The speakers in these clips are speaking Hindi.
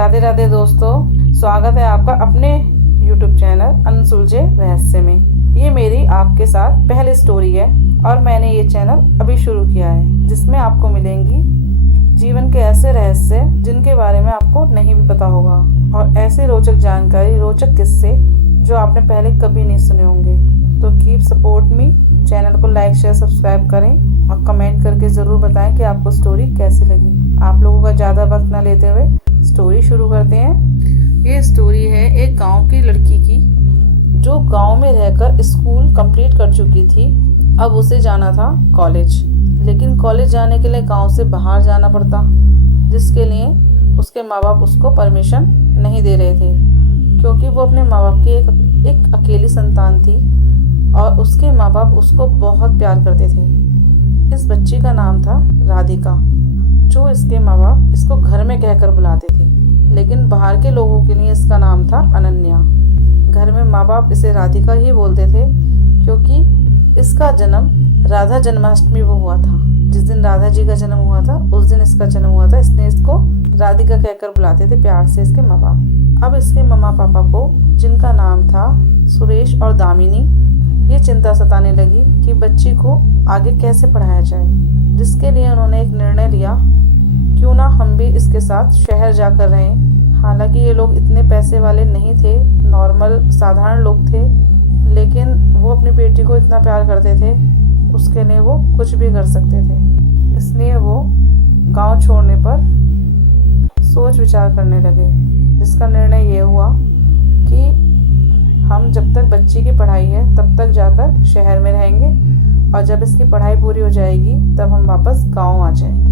राधे राधे दोस्तों, स्वागत है आपका अपने YouTube चैनल अनसुलझे रहस्य में। ये मेरी आपके साथ पहली स्टोरी है और मैंने ये चैनल अभी शुरू किया है, जिसमें आपको मिलेंगी जीवन के ऐसे रहस्य जिनके बारे में आपको नहीं भी पता होगा और ऐसी रोचक जानकारी, रोचक किस्से जो आपने पहले कभी नहीं सुने होंगे। तो कीप सपोर्ट मी। चैनल को लाइक, शेयर, सब्सक्राइब करें और कमेंट करके ज़रूर बताएं कि आपको स्टोरी कैसी लगी। आप लोगों का ज़्यादा वक्त ना लेते हुए स्टोरी शुरू करते हैं। ये स्टोरी है एक गांव की लड़की की, जो गांव में रहकर स्कूल कंप्लीट कर चुकी थी। अब उसे जाना था कॉलेज, लेकिन कॉलेज जाने के लिए गांव से बाहर जाना पड़ता, जिसके लिए उसके माँ बाप उसको परमिशन नहीं दे रहे थे, क्योंकि वो अपने माँ बाप की एक अकेली संतान थी और उसके माँ बाप उसको बहुत प्यार करते थे। इस बच्ची का नाम था राधिका, जो इसके माँ बाप इसको घर में कहकर बुलाते थे, लेकिन बाहर के लोगों के लिए इसका नाम था अनन्या। घर में माँ बाप इसे राधिका ही बोलते थे, क्योंकि इसका जन्म राधा जन्माष्टमी वो हुआ था। जिस दिन राधा जी का जन्म हुआ था उस दिन इसका जन्म हुआ था, इसलिए इसको राधिका कहकर बुलाते थे प्यार से इसके माँ बाप। अब इसके मम्मा पापा को, जिनका नाम था सुरेश और दामिनी, ये चिंता सताने लगी कि बच्ची को आगे कैसे पढ़ाया जाए, जिसके लिए उन्होंने एक निर्णय लिया, क्यों ना हम भी इसके साथ शहर जाकर रहें। हालांकि ये लोग इतने पैसे वाले नहीं थे, नॉर्मल साधारण लोग थे, लेकिन वो अपनी बेटी को इतना प्यार करते थे, उसके लिए वो कुछ भी कर सकते थे। इसलिए वो गांव छोड़ने पर सोच विचार करने लगे, जिसका निर्णय ये हुआ कि हम जब तक बच्ची की पढ़ाई है तब तक जाकर शहर में रहेंगे और जब इसकी पढ़ाई पूरी हो जाएगी तब हम वापस गांव आ जाएंगे।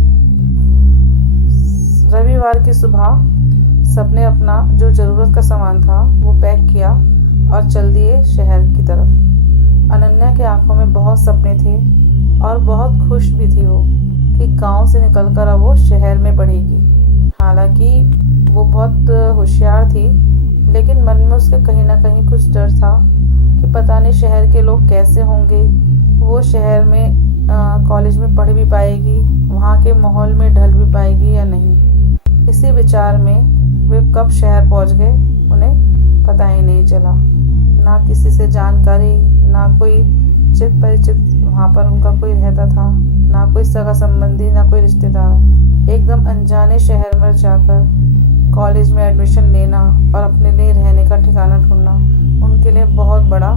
रविवार की सुबह सबने अपना जो ज़रूरत का सामान था वो पैक किया और चल दिए शहर की तरफ। अनन्या के आंखों में बहुत सपने थे और बहुत खुश भी थी वो कि गांव से निकलकर अब वो शहर में पढ़ेगी। हालांकि वो बहुत होशियार थी, लेकिन मन में उसके कहीं ना कहीं कुछ डर था कि पता नहीं शहर के लोग कैसे होंगे, वो शहर में कॉलेज में पढ़ भी पाएगी, वहाँ के माहौल में ढल भी पाएगी या नहीं। इसी विचार में वे कब शहर पहुँच गए उन्हें पता ही नहीं चला। ना किसी से जानकारी, ना कोई चित परिचित वहाँ पर उनका कोई रहता था, ना कोई सगा संबंधी, ना कोई रिश्तेदार। एकदम अनजाने शहर में जाकर कॉलेज में एडमिशन लेना और अपने लिए रहने का ठिकाना ढूंढना उनके लिए बहुत बड़ा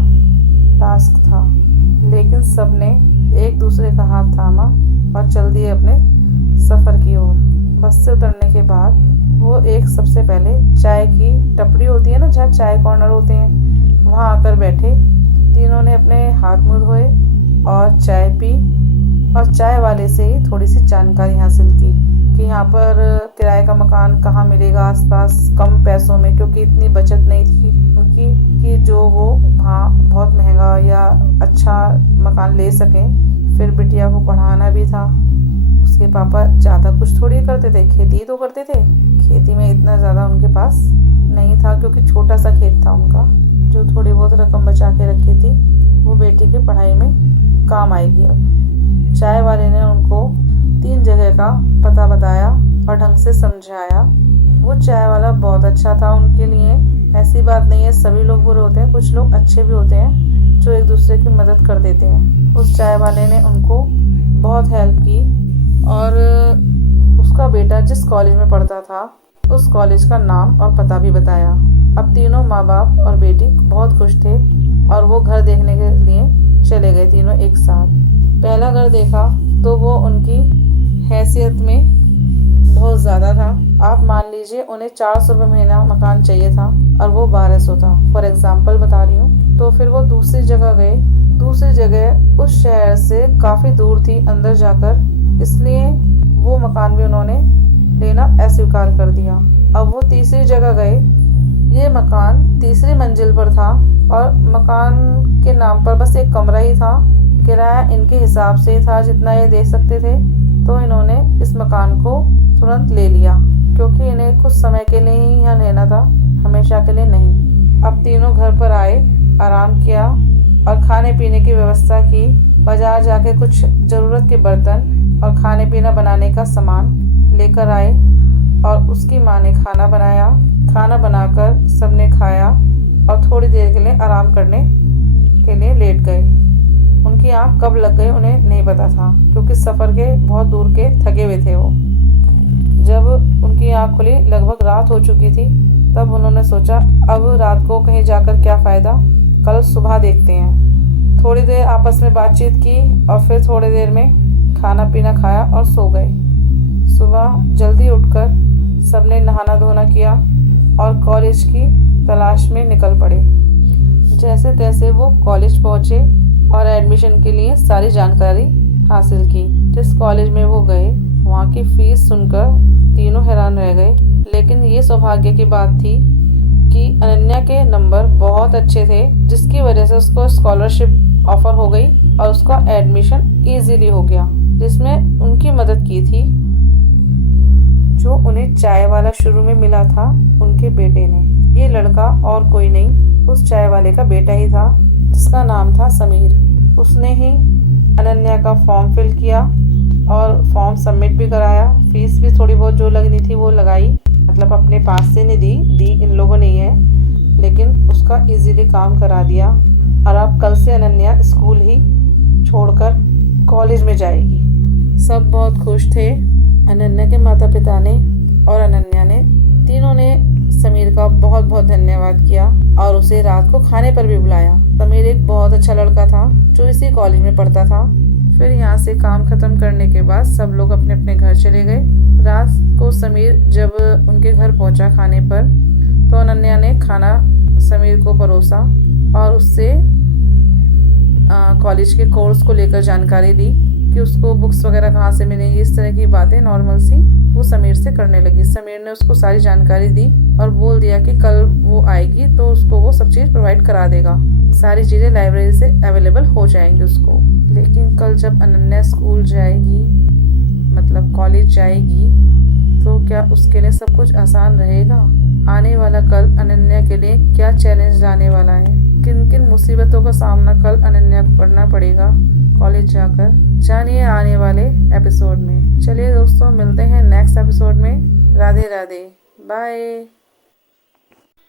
टास्क था। लेकिन सबने एक दूसरे का हाथ थामा और चल दिए अपने सफ़र की ओर। बस से उतरने के बाद वो एक सबसे पहले चाय की टपरी होती है ना, जहाँ चाय कॉर्नर होते हैं, वहाँ आकर बैठे। तीनों ने अपने हाथ मुँह धोए और चाय पी और चाय वाले से ही थोड़ी सी जानकारी हासिल की कि यहाँ पर किराए का मकान कहाँ मिलेगा आसपास कम पैसों में, क्योंकि इतनी बचत नहीं थी उनकी कि जो वो वहाँ बहुत महंगा या अच्छा मकान ले सकें। फिर बिटिया को पढ़ाना भी था। उसके पापा ज़्यादा कुछ थोड़ी करते थे, खेती ही तो करते थे। खेती में इतना ज़्यादा उनके पास नहीं था, क्योंकि छोटा सा खेत था उनका। जो थोड़ी बहुत रकम बचा के रखी थी वो बेटी की पढ़ाई में काम आएगी। अब चाय वाले ने उनको 3 जगह का पता बताया और ढंग से समझाया। वो चाय वाला बहुत अच्छा था उनके लिए। ऐसी बात नहीं है सभी लोग बुरे होते हैं, कुछ लोग अच्छे भी होते हैं जो एक दूसरे की मदद कर देते हैं। उस चाय वाले ने उनको बहुत हेल्प की और उसका बेटा जिस कॉलेज में पढ़ता था उस कॉलेज का नाम और पता भी बताया। अब तीनों माँ बाप और बेटी बहुत खुश थे और वो घर देखने के लिए चले गए तीनों एक साथ। पहला घर देखा तो वो उनकी हैसियत में बहुत ज़्यादा था। आप मान लीजिए उन्हें 400 रुपये महीना मकान चाहिए था और वो 1200 था, फॉर एग्जांपल बता रही हूँ। तो फिर वो दूसरी जगह गए। दूसरी जगह उस शहर से काफ़ी दूर थी अंदर जाकर, इसलिए वो मकान भी उन्होंने लेना अस्वीकार कर दिया। अब वो तीसरी जगह गए। ये मकान तीसरी मंजिल पर था और मकान के नाम पर बस एक कमरा ही था। किराया इनके हिसाब से था जितना ये दे सकते थे, तो इन्होंने इस मकान को तुरंत ले लिया, क्योंकि इन्हें कुछ समय के लिए ही यहाँ रहना था, हमेशा के लिए नहीं। अब तीनों घर पर आए, आराम किया और खाने पीने की व्यवस्था की। बाजार जाके कुछ ज़रूरत के बर्तन और खाने पीना बनाने का सामान लेकर आए और उसकी माँ ने खाना बनाया। खाना बनाकर सबने खाया और थोड़ी देर के लिए आराम करने के लिए लेट गए। उनकी आँख कब लग गई उन्हें नहीं पता था, क्योंकि सफ़र के बहुत दूर के थके हुए थे वो। जब उनकी आँख खुली लगभग रात हो चुकी थी। तब उन्होंने सोचा, अब रात को कहीं जाकर क्या फ़ायदा, कल सुबह देखते हैं। थोड़ी देर आपस में बातचीत की और फिर थोड़ी देर में खाना पीना खाया और सो गए। सुबह जल्दी उठकर सबने नहाना धोना किया और कॉलेज की तलाश में निकल पड़े। जैसे तैसे वो कॉलेज पहुँचे और एडमिशन के लिए सारी जानकारी हासिल की। जिस कॉलेज में वो गए वहाँ की फ़ीस सुनकर तीनों हैरान रह गए। लेकिन ये सौभाग्य की बात थी कि अनन्या के नंबर बहुत अच्छे थे, जिसकी वजह से उसको स्कॉलरशिप ऑफ़र हो गई और उसका एडमिशन ईजीली हो गया, जिसमें उनकी मदद की थी जो उन्हें चाय वाला शुरू में मिला था उनके बेटे ने। ये लड़का और कोई नहीं, उस चाय वाले का बेटा ही था, जिसका नाम था समीर। उसने ही अनन्या का फॉर्म फिल किया और फॉर्म सबमिट भी कराया। फीस भी थोड़ी बहुत जो लगनी थी वो लगाई, मतलब अपने पास से नहीं दी इन लोगों ने ही है, लेकिन उसका इजीली काम करा दिया। और अब कल से अनन्या स्कूल ही छोड़कर कॉलेज में जाएगी। सब बहुत खुश थे। अनन्या के माता पिता ने और अनन्या ने, तीनों ने समीर का बहुत बहुत धन्यवाद किया और उसे रात को खाने पर भी बुलाया। समीर एक बहुत अच्छा लड़का था जो इसी कॉलेज में पढ़ता था। फिर यहाँ से काम खत्म करने के बाद सब लोग अपने अपने घर चले गए। रात को समीर जब उनके घर पहुँचा खाने पर, तो अनन्या ने खाना समीर को परोसा और उससे कॉलेज के कोर्स को लेकर जानकारी दी कि उसको बुक्स वगैरह कहाँ से मिलेंगी। इस तरह की बातें नॉर्मल सी वो समीर से करने लगी। समीर ने उसको सारी जानकारी दी और बोल दिया कि कल वो आएगी तो उसको वो सब चीज़ प्रोवाइड करा देगा। सारी चीज़ें लाइब्रेरी से अवेलेबल हो जाएंगी उसको। लेकिन कल जब अनन्या स्कूल जाएगी, मतलब कॉलेज जाएगी, तो क्या उसके लिए सब कुछ आसान रहेगा? आने वाला कल अनन्या के लिए क्या चैलेंज लाने वाला है? किन किन मुसीबतों का सामना कल अनन्या को करना पड़ेगा कॉलेज जाकर? जानिए आने वाले एपिसोड में। चलिए दोस्तों, मिलते हैं नेक्स्ट एपिसोड में। राधे राधे, बाय।